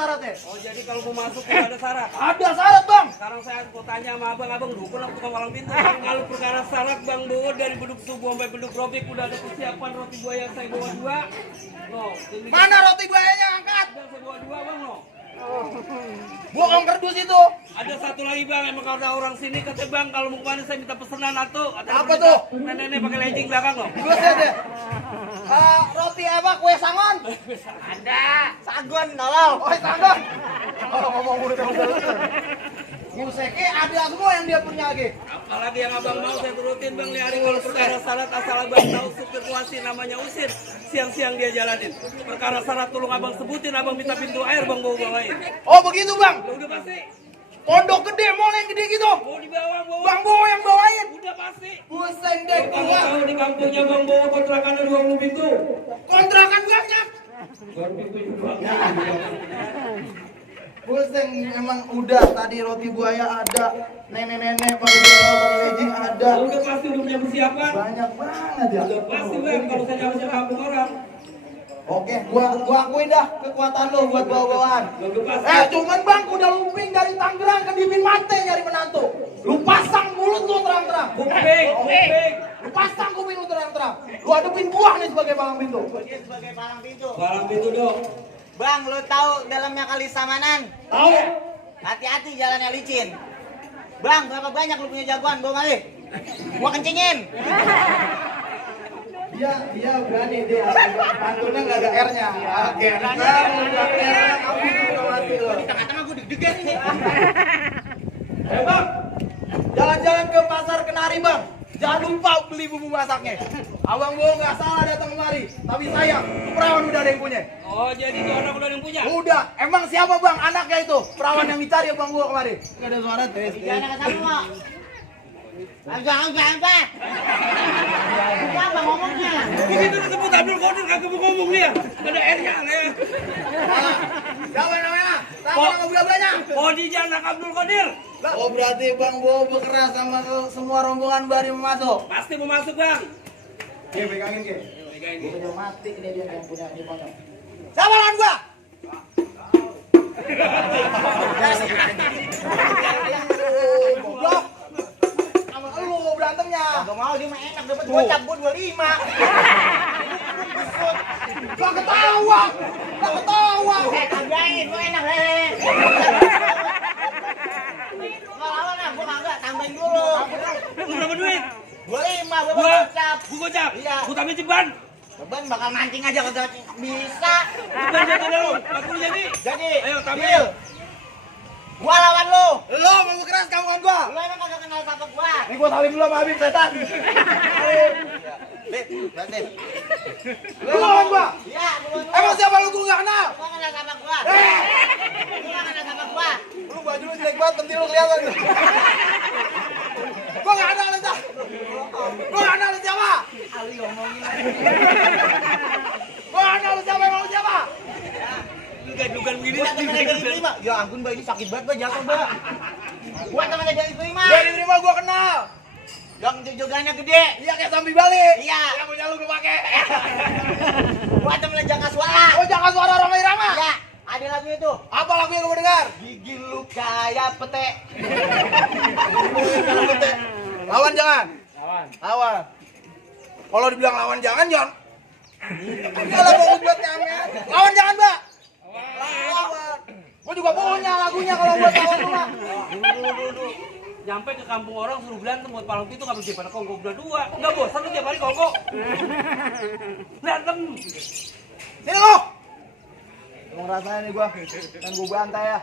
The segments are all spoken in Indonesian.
syaratnya? Oh, jadi kalau mau masuk ada syarat? Ada syarat, Bang. Sekarang saya mau tanya sama abang dukun aku tukang palang pintu. Kalau perkara syarat Bang Bowo dari beduk subuh sampai beduk robik udah ada persiapan roti buaya saya bawa 2. No, Mana roti buayanya angkat? udah saya bawa 2 Bang no. Bohong kerdus itu. Ada satu lagi Bang, emang kalau ada orang sini kata Bang kalau mau kemana saya minta pesanan atau Apa tuh? Nenek pakai legging belakang loh. Buset deh. Roti apa? Kue sangon? Ada. Sagon tolong. Oh, sangon. Oh, ngomong mulu kamu. Museke ada semua yang dia punya lagi. Apalagi yang abang mau saya turutin Bang nih hari kalau perkara syarat asal abang tahu supir kuasi namanya usir. Siang-siang dia jalanin. Perkara syarat tolong abang sebutin, abang minta pintu air Bang Bowo bawain. Oh, begitu, Bang. Udah pasti. Pondok gede, mall yang gede gitu. Mau dibawa Bowo. Bang Bowo yang bawain. Udah pasti. Pusing deh Kalau gua. tahu di kampungnya Bang Bowo kontrakannya 20 pintu. Kontrakan banyak. Baru pintu juga. Pusing emang udah tadi roti buaya ada, nenek-nenek pakai jengkol pakai legging ada. Udah pasti udah punya persiapan. Banyak banget ya. Udah pasti Bang kalau saya nyampe kampung orang. Oke, gua akuin dah kekuatan lo buat bawa-bawaan. Udah pasti. Cuman Bang udah lumping dari Tangerang ke Dipin Mate nyari menantu. Lu pasang mulut lu terang-terang. Kuping. Lu pasang kuping lu terang-terang. Lu hadepin gua nih sebagai palang pintu. Dia sebagai palang pintu. Palang pintu dong. Bang, lo tahu dalamnya kali Samanan? Tahu? Hati-hati jalannya licin. Bang, berapa banyak lu punya jagoan? Bawa kali. Gua kencingin. Dia berani dia. Pantunnya nggak ada R-nya. Oke, kamu juga mati lo. Di tengah-tengah gua deg-degan ini. Bang, jalan-jalan ke pasar Kenari Bang. Jangan lupa beli bumbu masaknya. Abang Bowo nggak salah datang kemari. Tapi sayang, perawan udah ada yang punya. Oh, jadi itu anak udah ada yang punya? Udah, emang siapa Bang anaknya itu? Perawan yang dicari Abang Bowo kemari. Nggak ada suara tes. Jangan ke sana, Apa ngomongnya? Begitu disebut Abdul Qadir kagak mau ngomong dia. Ada R-nya ya. Siapa namanya? Siapa nama budak-budaknya? Kodija anak Abdul Qadir. Oh berarti Bang Bowo berkeras sama semua rombongan baru yang masuk. Pasti mau masuk Bang. Oke, pegangin ke. Pegain Gua nih. udah mati ini dia yang punya ini pondok. Siapa lawan gua? Goblok. Sama lu berantemnya. Gak mau dia mah enak dapat gocap gua 25. Gak ketawa. Gak ketawa. Tambahin, gua enak Gak lawan lah, gua kagak tambahin dulu. Lu berapa duit? 25, gua Gua gocap. gua gocap. Iya. Gua tambahin ceban. Beban bakal mancing aja kagak bisa. Ceban jadi lu. Aku jadi. Jadi, Ayo tambahin. deal. Gua lawan lu. Lo mau keras kawan gua. Lu emang kagak kenal sama gua. Nih gua saling dulu sama Habib setan. Beb, Lu lawan gua. iya, dulu. Emang siapa lu gua gak kenal? Gua kenal sama gua. Lu gak kenal sama gua. Lu baju lu jelek banget, pentil lu kelihatan. Gua gak kenal lu siapa. Gua gak kenal lu siapa. Ali ngomongin. Gua gak kenal lu siapa, emang lu siapa? Dugan begini. Gua temennya dari Prima. Ya ampun, Mbak, ini sakit banget, Mbak, jatuh, Mbak. Gua temennya dari Prima. Gua diterima gua kenal. Yang jogannya gede. Iya kayak sambil balik. Iya. Yang punya lu gua pakai. Gua temennya Jaka Suara. Oh jangan suara Roma Irama. Iya, ada lagu itu. Apa lagu yang gua dengar? Gigi lu kayak pete. Lawan jangan. Lawan. Kalau dibilang lawan jangan, Jon. Kalau fokus buat kami. Lawan jangan, Mbak. Lawan. Gua juga punya lagunya kalau buat lawan rumah. Nyampe ke kampung orang suruh berantem buat palang pintu nggak bisa pada kongko udah 2. Nggak bosan lu tiap hari kongko. Berantem. Sini lo. Lu ngerasain nih gua. Kan gua bantai ya.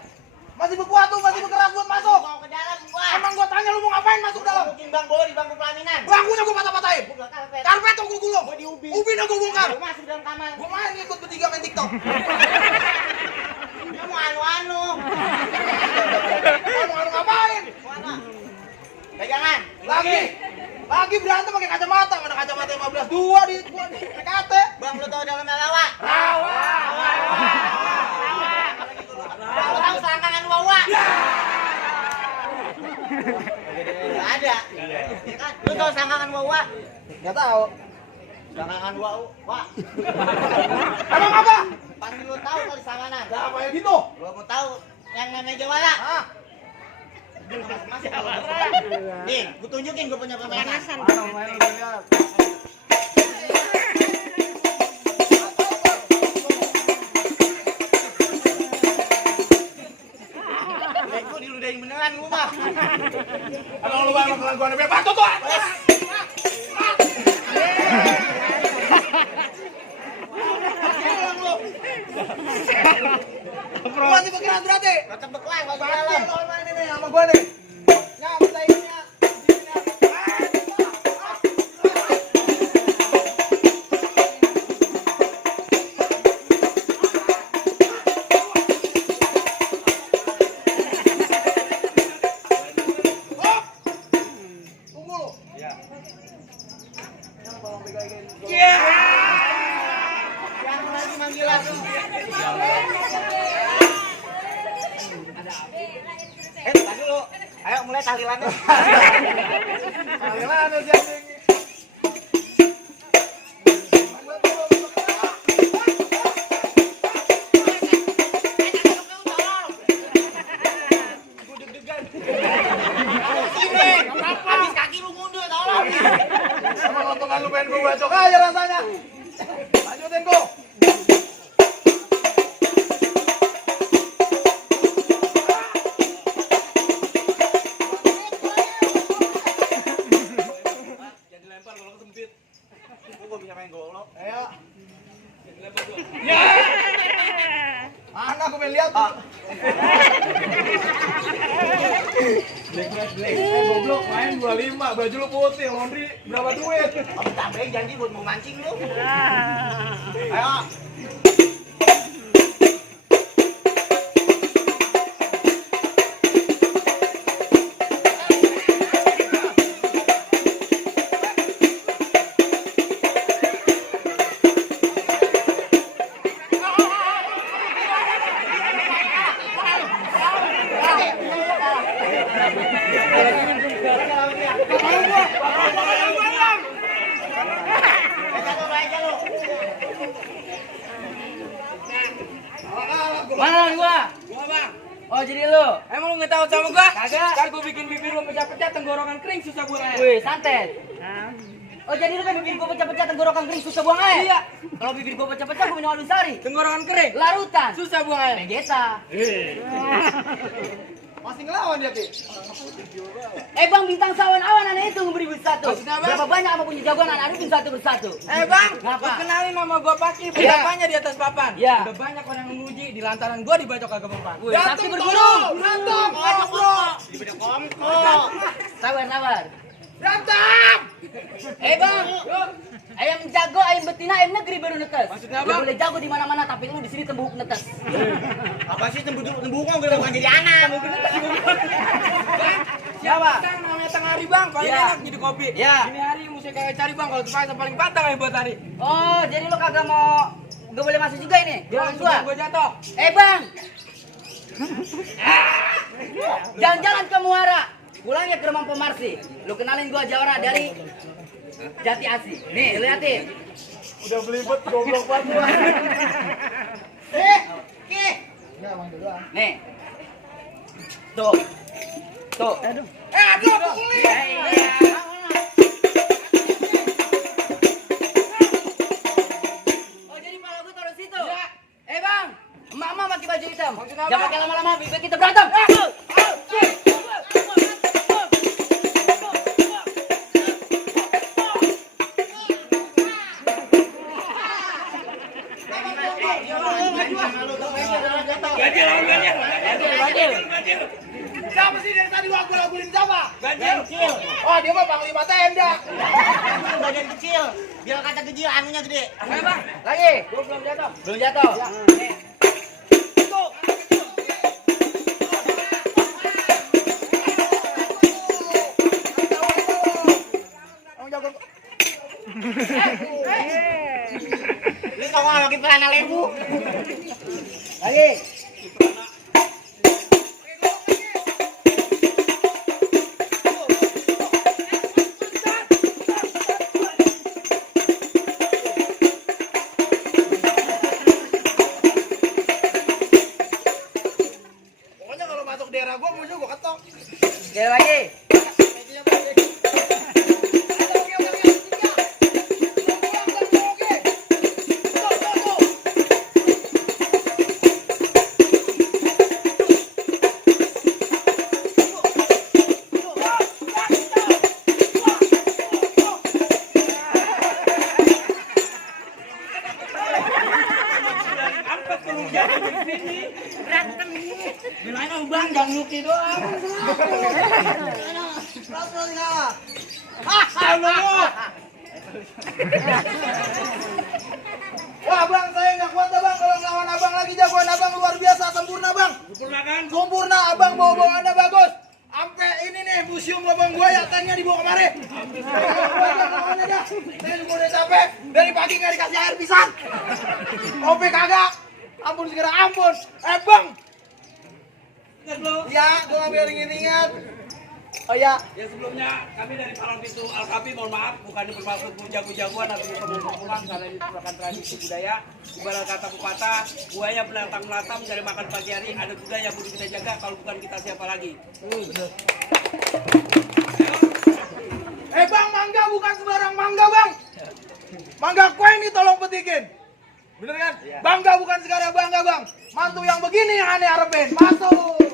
Masih berkuat tuh, masih berkeras buat masuk. Mau ke dalam gua. Emang gua tanya lu mau ngapain masuk dalam? Mungkin Bang Bowo di bangku pelaminan. Bangkunya gua patah-patahin. Gua gak karpet. Karpet tuh gua gulung. Gua di ubi. Ubinya gua bongkar. Gua masuk dalam kamar. Gua main ikut bertiga main TikTok. Dia mau anu-anu. Anu ngapain? Mau anu. Pegangan. Lagi berantem pakai kacamata, mana kacamata 15 2 di PKT. Bang, lu tau dalamnya rawa? Rawa. Bang, lu tau selangkangan wawa? Gak ada. Ya kan? Lu tau selangkangan wawa? Enggak tahu. Selangkangan wawa. Emang apa? Pasti lu tahu kali Samana. Nah, kayak gitu. Lu mau tahu yang namanya Jawara? Ah, Masuk kalau nih, gua tunjukin gua punya permainan. mana main lu lihat. Gua diludahin beneran lu mah. Kalau lu bakalan gua nebak batu tuh. Masih bergerak berarti. Tetep beklan masuk Pasti dalam. lo main ini sama gua nih. Nyampe ini ya. Hop. Tunggu lu. Iya. Yang tolong pegangin. Yang lagi manggilan. Tadi lu. Ayo mulai tahlilannya. Kalian ada jadinya. Sini. Habis kaki lu mundur tolong. Sama lontongan lu pengen gua bacok aja rasanya. Lanjutin gua. Jangan dilempar kalau kesempit. Gua bisa main golok. Ayo. Jangan dilempar gua. Mana aku pengen lihat. Goblok main 25, baju lu putih, laundry berapa duit? Om tambahin janji buat mau mancing lu. Ayo. Mana gua? Gua bang. Oh jadi lu? Emang lu nggak tahu sama gua? Kagak. Ntar gua bikin bibir lu pecah-pecah, tenggorokan kering susah buang air. Wih santet. Oh jadi lu kan bibir gua pecah-pecah tenggorokan kering susah buang air? Iya. Kalau bibir gua pecah-pecah gua minum alun sari. Tenggorokan kering. Larutan. Susah buang air. Vegeta. Masih ngelawan dia, Ki. Bang bintang sawan awan anak itu beribu satu. Maksudnya apa? Berapa banyak apa punya jagoan anak adupin satu persatu. Bang, Ngapa? lu kenalin nama gua Paki, Iya. apanya di atas papan. Iya. Udah banyak orang yang memuji di lantaran gua dibacok kagak mempan. Wih saksi berguru. Berantem, bro. Dibeda kongkong. Sabar. Berantem. Bang. Ayam jago, ayam betina, ayam negeri baru netes. Maksudnya Lu apa? boleh jago di mana-mana tapi lu di sini tembuk netes. Apa sih tembukong gue bukan jadi anak. Siapa? Sekarang namanya tengah hari bang, paling Iya. enak jadi kopi. Iya. Ini hari mesti kagak cari bang, kalau terpaksa paling pantang ya buat hari. Oh jadi lu kagak mau gak boleh masuk juga ini? Jangan Gua. gua jatuh. Bang, jalan-jalan ke Muara, pulangnya ke rumah Pemarsi. Lu kenalin gua Jawara dari Jati Asi. Nih, liatin. Udah belibet goblok banget gua. Ki. Enggak, manggil doang. Nih. Tuh. Aduh, pukulin. Oh, jadi pala gua taruh situ. Bang, emak-emak pakai baju hitam. Maksud apa? Jangan pakai lama-lama, biar kita berantem. Ganjil, Siapa sih dari tadi gua laguin siapa? ganjil. Oh, dia mah panglima tenda. Itu badan kecil. Biar kata kecil anunya gede. Bang, Lagi. gua belum jatuh. Belum jatuh. Nih. Kamu jago. Lu kok lagi pelana lebu. Lagi. masuk daerah gua, musuh gua ketok. Sekali lagi. Angkat tolong jangan di sini. Bilangin sama Bang, jangan nyuki doang. Wah bang, saya nggak kuat bang kalau ngelawan abang lagi. Jagoan abang luar biasa, sempurna bang. Sempurna kan? Sempurna, abang bawa-bawaannya bagus. Sampai ini nih museum lubang buaya, tanknya dibawa kemari. Saya juga udah capek, dari pagi nggak dikasih air pisan. Kopi kagak, ampun segera ampun. Bang, Ingat lo. ya gua nggak biar inget-inget. Oh ya, Ya sebelumnya kami dari Palang Pintu Alkapi mohon maaf bukan bermaksud jago-jagoan atau pulang karena ini merupakan tradisi budaya. Ibarat kata pepatah, buaya penantang-menantang mencari makan pagi hari, ada budaya yang perlu kita jaga, kalau bukan kita siapa lagi. bang, mangga bukan sembarang mangga bang. Mangga kue ini tolong petikin. Bener kan? Bangga bukan sekarang bangga bang. Mantu yang begini yang aneh harapin. Masuk.